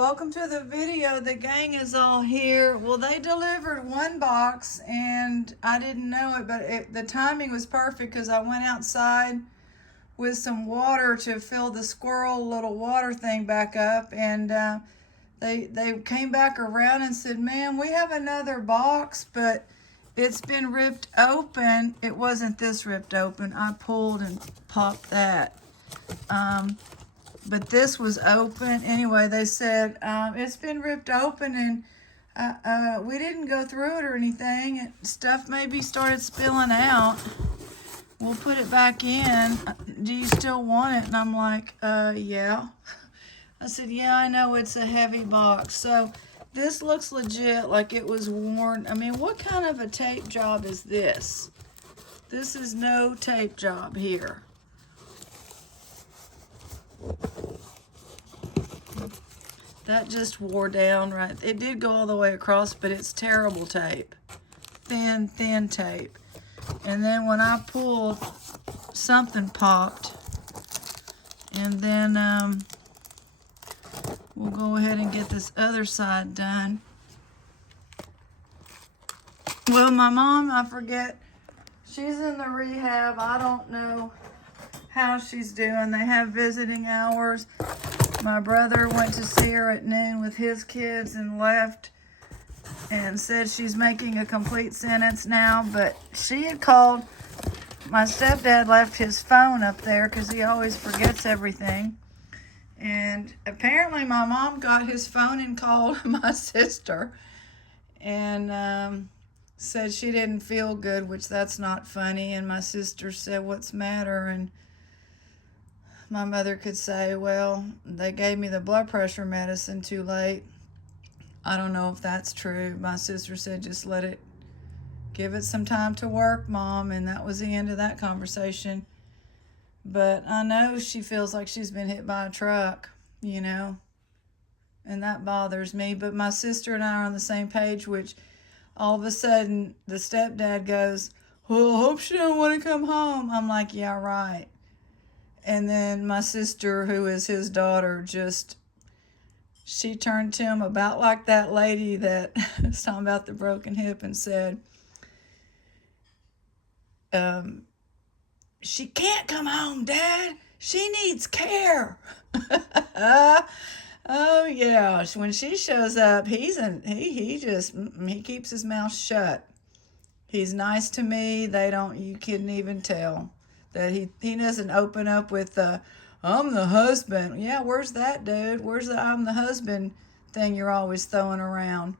Welcome to the video. The gang is all here. Well, they delivered one box and I didn't know it, but the timing was perfect because I went outside with some water to fill the squirrel little water thing back up, and they came back around and said, "Ma'am, we have another box, but it's been ripped open." It wasn't this ripped open. I pulled and popped that. But this was open. Anyway, they said, it's been ripped open and we didn't go through it or anything. Stuff maybe started spilling out. We'll put it back in. Do you still want it? And I'm like, yeah. I said, yeah, I know it's a heavy box. So this looks legit, like it was worn. I mean, what kind of a tape job is this? This is no tape job here. That just wore down, right? It did go all the way across, but it's terrible tape. Thin tape. And then when I pulled, something popped. And then we'll go ahead and get this other side done. Well, my mom, I forget, she's in the rehab. I don't know how she's doing. They have visiting hours. My brother went to see her at noon with his kids and left and said she's making a complete sentence now, but she had called. My stepdad left his phone up there because he always forgets everything. And apparently my mom got his phone and called my sister and said she didn't feel good, which that's not funny. And my sister said, "What's the matter?" And my mother could say, "Well, they gave me the blood pressure medicine too late." I don't know if that's true. My sister said, "Just give it some time to work, Mom." And that was the end of that conversation. But I know she feels like she's been hit by a truck, and that bothers me. But my sister and I are on the same page, which all of a sudden the stepdad goes, "Well, I hope she don't want to come home." I'm like, "Yeah, right." And then my sister, who is his daughter, she turned to him about like that lady that was talking about the broken hip and said, "She can't come home, Dad. She needs care." Oh yeah, when she shows up, he keeps his mouth shut. He's nice to me. You couldn't even tell that he doesn't open up with "I'm the husband." Yeah, where's that, dude? Where's the "I'm the husband" thing you're always throwing around?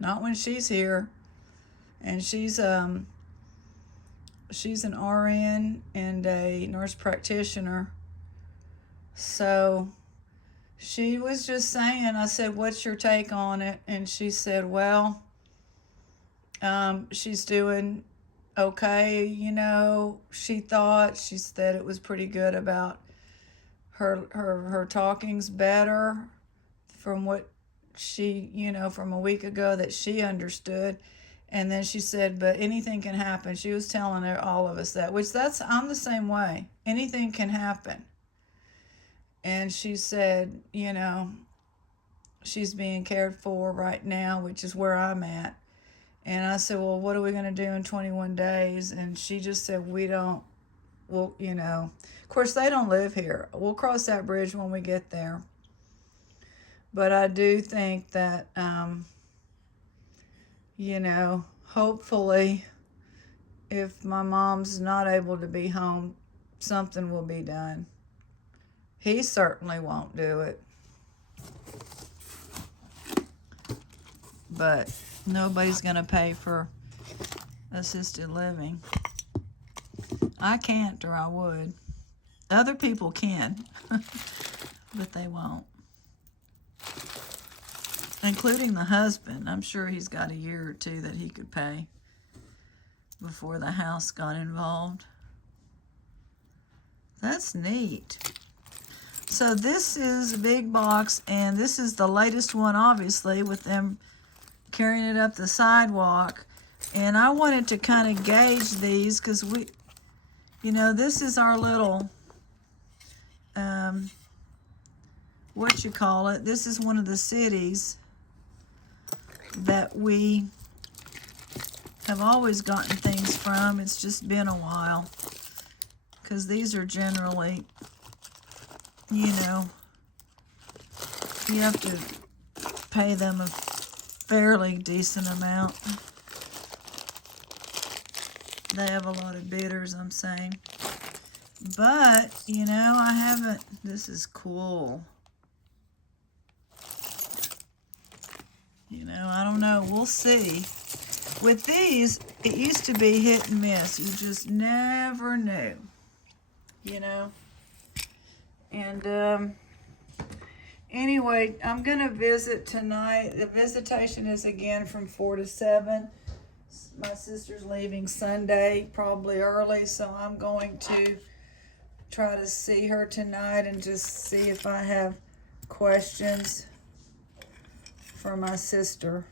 Not when she's here. And she's an RN and a nurse practitioner. So she was just saying, I said, "What's your take on it?" And she said, "Well, she's doing okay." She said it was pretty good about her talking's better from what from a week ago that she understood. And then she said, "But anything can happen." She was telling all of us that, I'm the same way. Anything can happen. And she said, she's being cared for right now, which is where I'm at. And I said, "Well, what are we going to do in 21 days? And she just said, of course, they don't live here. We'll cross that bridge when we get there. But I do think that, hopefully, if my mom's not able to be home, something will be done. He certainly won't do it. But nobody's going to pay for assisted living. I can't, or I would. Other people can, but they won't. Including the husband. I'm sure he's got a year or two that he could pay before the house got involved. That's neat. So this is a big box, and this is the latest one, obviously, with them carrying it up the sidewalk. And I wanted to kind of gauge these because this is our little This is one of the cities that we have always gotten things from. It's just been a while, because these are generally, you know, you have to pay them a fairly decent amount. They have a lot of bidders, I'm saying. But, you know, I haven't, this is cool. You know, I don't know, we'll see. With these, it used to be hit and miss. You just never knew, you know. And anyway, I'm going to visit tonight. The visitation is again from 4 to 7. My sister's leaving Sunday, probably early, so I'm going to try to see her tonight and just see if I have questions for my sister.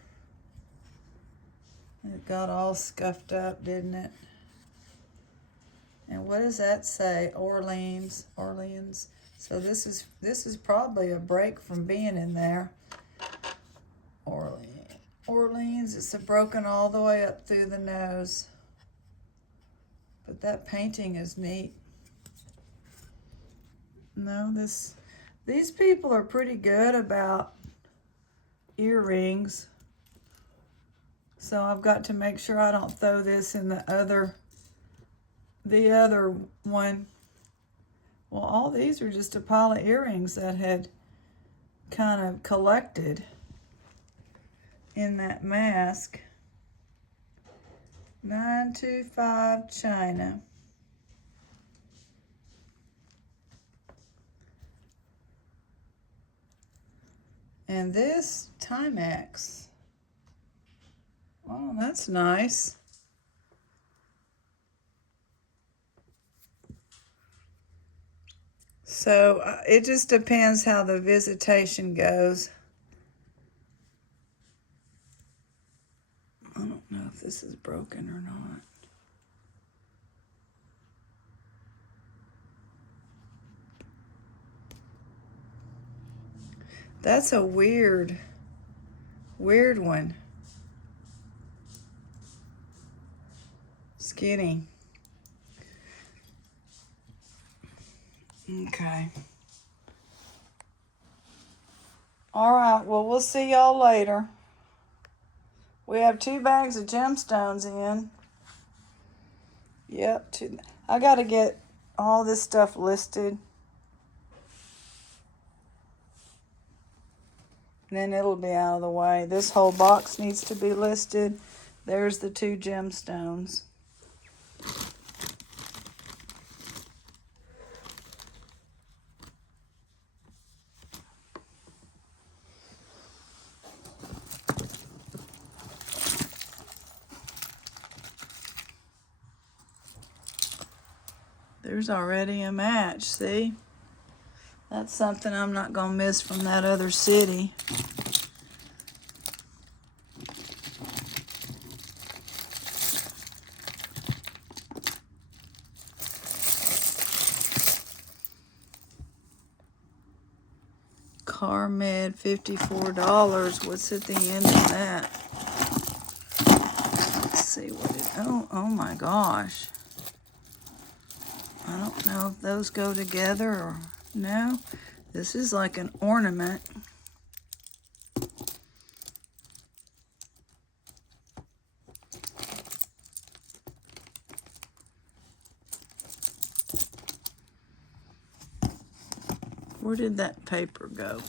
It got all scuffed up, didn't it? And what does that say? Orleans. So this is probably a break from being in there. Orleans. It's broken all the way up through the nose. But that painting is neat. No, these people are pretty good about earrings. So I've got to make sure I don't throw this in the other one. Well, all these are just a pile of earrings that had kind of collected in that mask. 925 China. And this Timex. Oh, that's nice. So it just depends how the visitation goes. I don't know if this is broken or not. That's a weird one. Skinny. Okay. All right, well, we'll see y'all later. We have 2 bags of gemstones in. Yep, 2. I got to get all this stuff listed. And then it'll be out of the way. This whole box needs to be listed. There's the 2 gemstones. There's already a match, see? That's something I'm not going to miss from that other city. CarMed, $54. What's at the end of that? Let's see what it, oh my gosh. I don't know if those go together or no. This is like an ornament. Where did that paper go?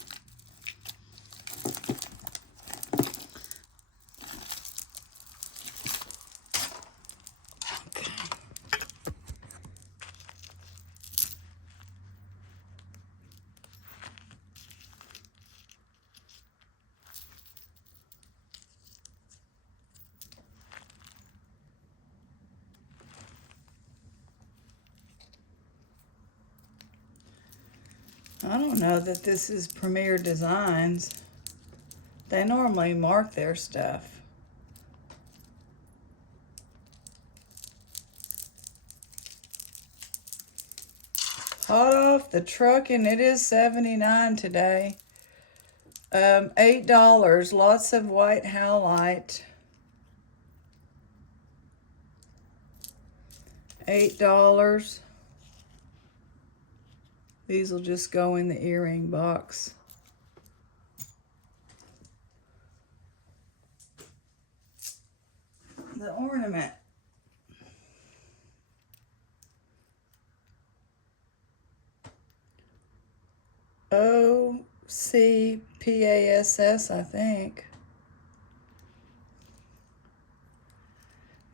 I don't know that this is Premier Designs. They normally mark their stuff. Hot off the truck, and it is $79 today. $8. Lots of white howlite. $8. These will just go in the earring box. The ornament. OCPASS, I think.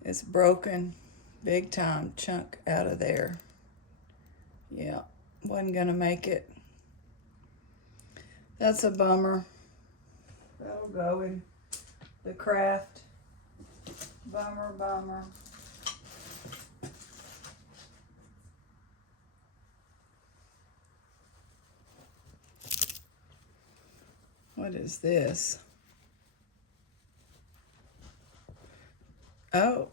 It's broken. Big time chunk out of there. Yeah, wasn't gonna make it. That's a bummer. That'll go in the craft. Bummer, bummer. What is this? Oh.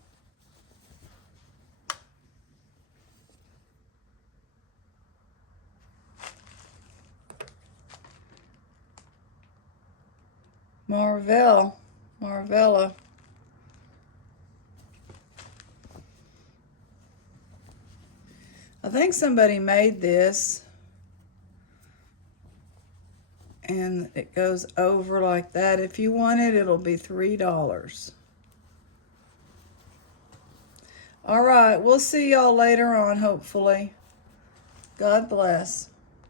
Marvella. I think somebody made this. And it goes over like that. If you want it, it'll be $3. All right, we'll see y'all later on, hopefully. God bless.